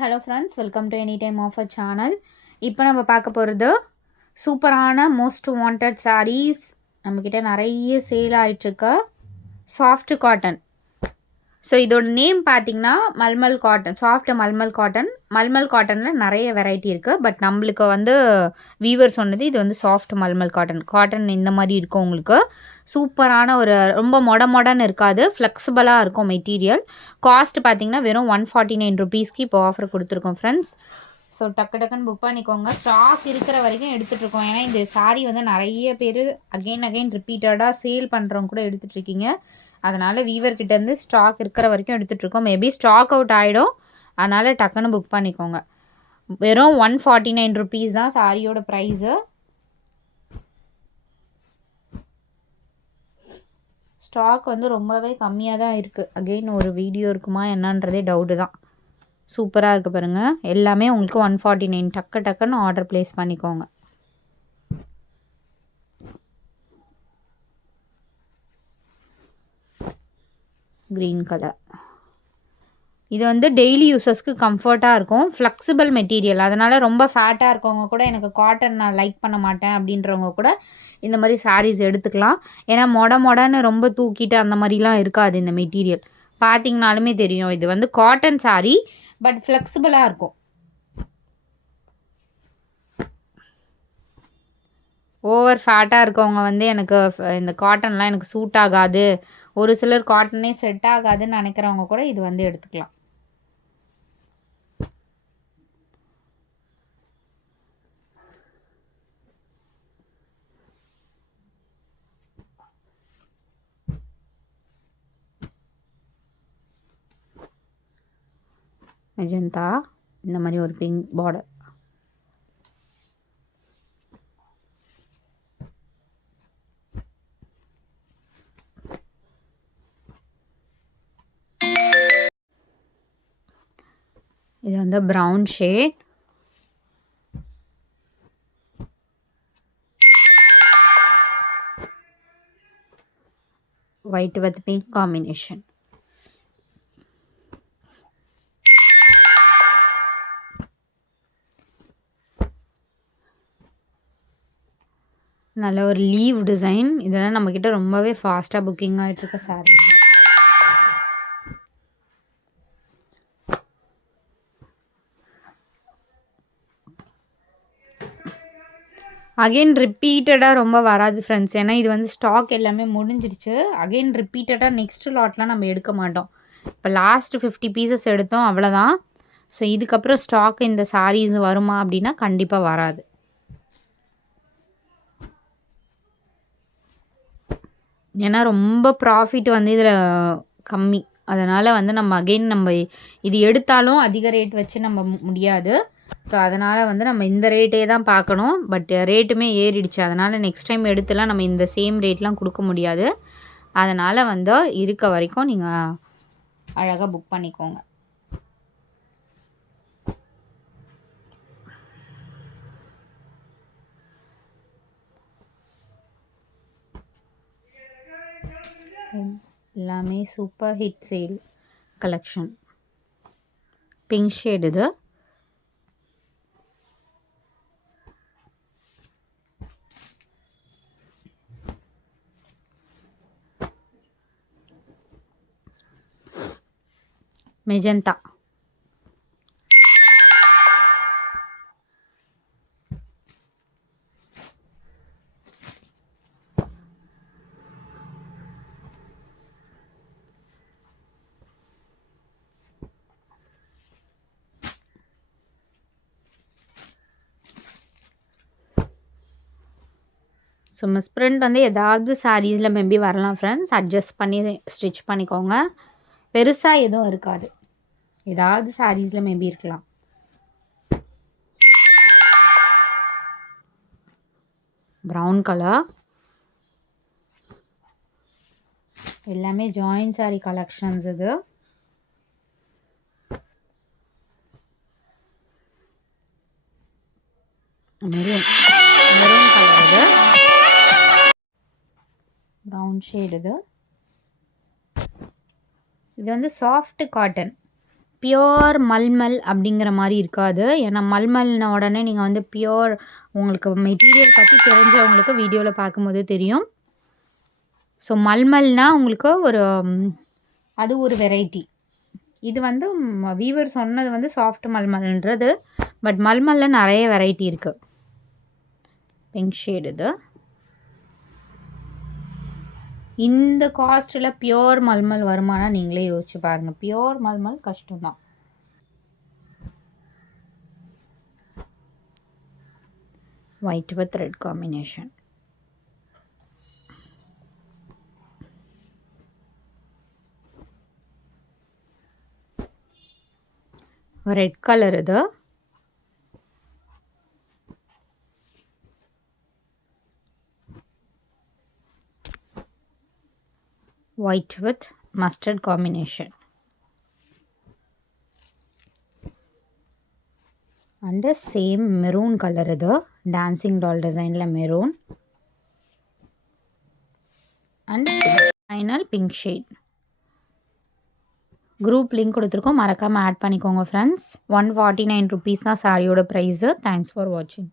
Hello friends, welcome to any time offer channel. இப்போ நம்ம பார்க்க போகிறது சூப்பரான மோஸ்ட் வாண்டட் சாரீஸ். நம்மக்கிட்ட நிறைய சேல் ஆகிட்டுருக்க சாஃப்ட் காட்டன். ஸோ இதோட நேம் பார்த்தீங்கன்னா mulmul cotton, soft mulmul cotton. Mulmul காட்டனில் நிறைய வெரைட்டி இருக்குது. பட் நம்மளுக்கு வீவர் சொன்னது இது சாஃப்ட் மல்மல் காட்டன். காட்டன் இந்த மாதிரி இருக்கும். உங்களுக்கு சூப்பரான ஒரு ரொம்ப மொடன்னு இருக்காது, ஃப்ளெக்சிபிளாக இருக்கும் மெட்டீரியல். காஸ்ட் பார்த்தீங்கன்னா வெறும் 149 ருபீஸ்க்கு இப்போ ஆஃபர் கொடுத்துருக்கோம் ஃப்ரெண்ட்ஸ். ஸோ டக்குன்னு புக் பண்ணிக்கோங்க. ஸ்டாக் இருக்கிற வரைக்கும் எடுத்துகிட்ருக்கோம். ஏன்னா இந்த சாரீ நிறைய பேர் அகெயின் ரிப்பீட்டடாக சேல் பண்ணுறவங்க கூட எடுத்துகிட்ருக்கீங்க. அதனால் வீவர்கிட்டேருந்து ஸ்டாக் இருக்கிற வரைக்கும் எடுத்துகிட்ருக்கோம். மேபி ஸ்டாக் அவுட் ஆகிடும். அதனால் டக்குன்னு புக் பண்ணிக்கோங்க. வெறும் 149 ருபீஸ் தான் சாரியோட ப்ரைஸு. ஸ்டாக் ரொம்பவே கம்மியாக தான் இருக்குது. அகெயின் ஒரு வீடியோ இருக்குமா என்னன்றதே டவுட்டு தான். சூப்பராக இருக்குது பாருங்கள். எல்லாமே உங்களுக்கு 149. டக்குன்னு ஆர்டர் ப்ளேஸ் பண்ணிக்கோங்க. Green colour. இது டெய்லி யூஸஸ்க்கு கம்ஃபர்ட்டாக இருக்கும். Flexible material. அதனால் ரொம்ப ஃபேட்டாக இருக்கவங்க கூட எனக்கு காட்டன் நான் லைக் பண்ண மாட்டேன் அப்படின்றவங்க கூட இந்த மாதிரி சாரீஸ் எடுத்துக்கலாம். ஏன்னா மொடன்னு ரொம்ப தூக்கிட்டு அந்த மாதிரிலாம் இருக்காது. இந்த மெட்டீரியல் பார்த்திங்கனாலுமே தெரியும். இது காட்டன் சாரீ, பட் ஃப்ளெக்சிபிளாக இருக்கும். ஓவர் ஃபேட்டாக இருக்கவங்க எனக்கு இந்த காட்டன்லாம் எனக்கு சூட் ஆகாது, ஒரு சிலர் காட்டனே செட் ஆகாதுன்னு நினைக்கிறவங்க கூட இது எடுத்துக்கலாம். மெஜந்தா இந்த மாதிரி ஒரு பிங்க் பார்டர். இது brown shade. White with pink combination. நல்ல ஒரு லீவ் டிசைன். இதெல்லாம் நம்மக்கிட்ட ரொம்பவே ஃபாஸ்ட்டாக புக்கிங் ஆகிட்டுருக்க சாரீ. அகெயின் ரிப்பீட்டடாக ரொம்ப வராது ஃப்ரெண்ட்ஸ். ஏன்னா இது ஸ்டாக் எல்லாமே முடிஞ்சிடுச்சு. அகெயின் ரிப்பீட்டடாக நெக்ஸ்ட் லாட்லாம் நம்ம எடுக்க மாட்டோம். இப்போ லாஸ்ட் 50 பீசஸ் எடுத்தோம், அவ்வளோதான். ஸோ இதுக்கப்புறம் ஸ்டாக் இந்த சாரீஸ் வருமா அப்படின்னா கண்டிப்பாக வராது. ஏன்னா ரொம்ப ப்ராஃபிட் இதில் கம்மி. அதனால் நம்ம அகெயின் இது எடுத்தாலும் அதிக ரேட் வச்சு நம்ம முடியாது. ஸோ அதனால் நம்ம இந்த ரேட்டே தான் பார்க்கணும். பட் ரேட்டுமே ஏறிடுச்சு. அதனால் நெக்ஸ்ட் டைம் எடுத்துலாம் நம்ம இந்த சேம் ரேட்லாம் கொடுக்க முடியாது. அதனால் இருக்க வரைக்கும் நீங்கள் அழகாக புக் பண்ணிக்கோங்க. எல்லாமே super hit sale collection. Pink shade இது. மெஜந்தா. ஸோ மிஸ்பிரிண்ட் ஏதாவது சாரீஸில் மேபி வரலாம் ஃப்ரெண்ட்ஸ். அட்ஜஸ்ட் பண்ணி ஸ்டிச் பண்ணிக்கோங்க. பெருசாக எதுவும் இருக்காது. ஏதாவது சாரீஸில் மேபி இருக்கலாம். Brown colour. எல்லாமே ஜாயின் சாரீ கலெக்ஷன்ஸ். இது மெரூன் கலர். இது ப்ரௌன் ஷேட். இது சாஃப்ட் காட்டன். பியோர் மல்மல் அப்படிங்கிற மாதிரி இருக்காது. ஏன்னா மல்மல்ன உடனே நீங்கள் வந்து பியோர் உங்களுக்கு மெட்டீரியல் பற்றி தெரிஞ்சவங்களுக்கு வீடியோவில் பார்க்கும்போது தெரியும். ஸோ மல்மல்னால் உங்களுக்கு ஒரு அது ஒரு வெரைட்டி. இது வந்து வீவர் சொன்னது வந்து சாஃப்ட் மல்மல்ன்றது. பட் மல்மல்ல நிறைய வெரைட்டி இருக்குது. பிங்க் ஷேட் இது. இந்த காஸ்ட்டில் பியோர் மல்மல் வருமானா நீங்களே யோசிச்சு பாருங்கள். பியோர் மல்மல் கஷ்டம்தான். White with red combination. Red colour இது. white with mustard combination and same maroon color idu dancing doll design la maroon and final pink shade. group link கொடுத்திருக்கோம், மறக்காம ஆட் பண்ணிக்கோங்க friends. 149 rupees தான் சாரியோட price. Thanks for watching.